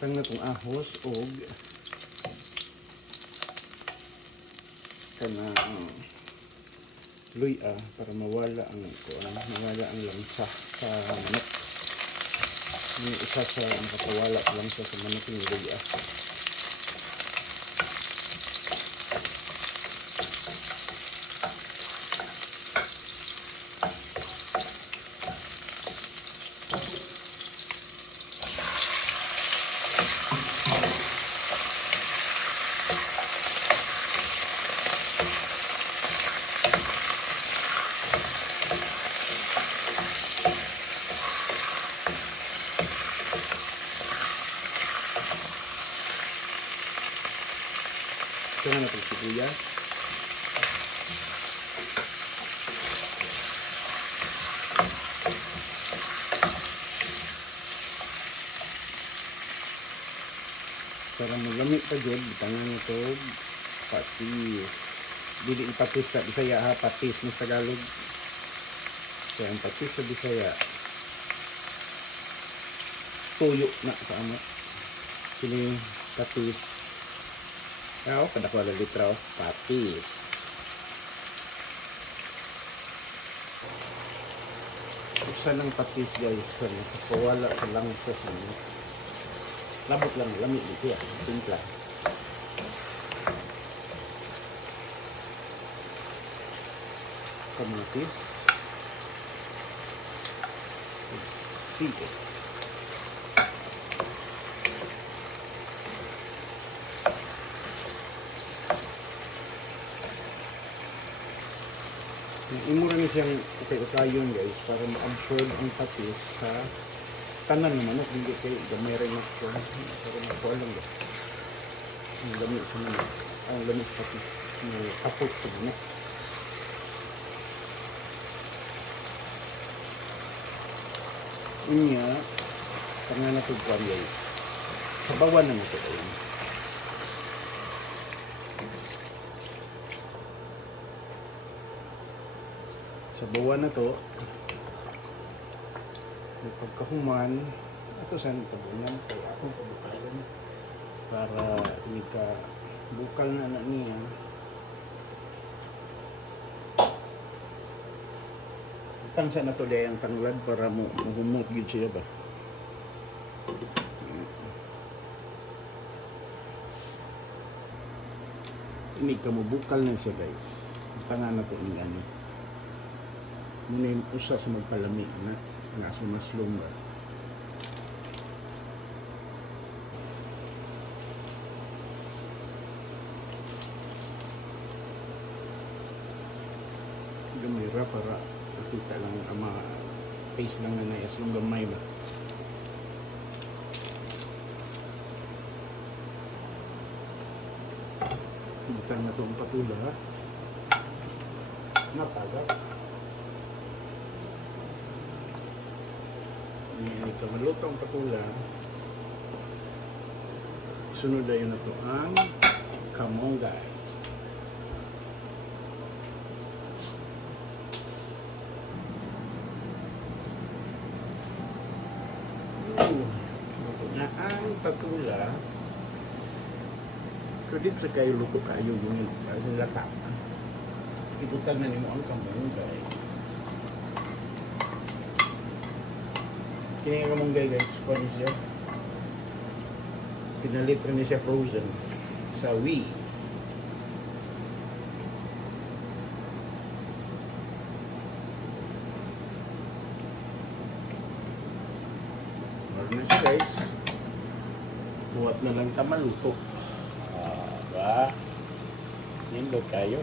Tang na itong ahos o kanang luya para mawala ang langsa sa manok. Yung isa sa nakapawala langsa sa manok yung luya. Ito na natin sibuyas. Para magamit pa dyan, bitangan ito patis. Dili patis sa Bisaya ha, patis mo sa Tagalog. Kaya ang patis sa Bisaya, tuyo na sa amat. Kini patis. Kaya kada ko ala litra patis. Usa ng patis guys, nakapawala sa langsa sa inyo. Labot lang, lamig dito yan, timpla. Kamatis. Sige. Imura na siyang utay-utayon guys para ma-absorb ang patis sa tanan ng manok. Hindi kayo gamay rin ako para makuha lang ba ang lamig sa manok, ang lamig sa patis na kapot sa manok. Inya tanga na ito guys, sabawan na ito kayo. Sa bawa na to, may pagkahuman, ito saan ito bunyan, kaya akong pabukalan para hindi ka bukal na niya. Tangsa na to dahil ang tanglad para mahumot yun siya ba. Hindi ka mabukal na siya guys. Tanga na to niya. Muna yung usa sa magpalami na nasumaslong ba. Gamira para makita lang ang mga face lang na naiaslong gamay ba. Butang na itong patula. Napagat. Ito malutong patula. Sunod na yun na ito ang kamonggay. Ito na ang patula. Kadit sa kayo luto kayo yung lata. Ibutan na ni mo ang kamonggay. Kini ang kamonggay guys, paano siya? Pinalit rin siya frozen sa Wii. Meron na siya guys. Buhat na lang tamaluto. Ba? Nindot kayo.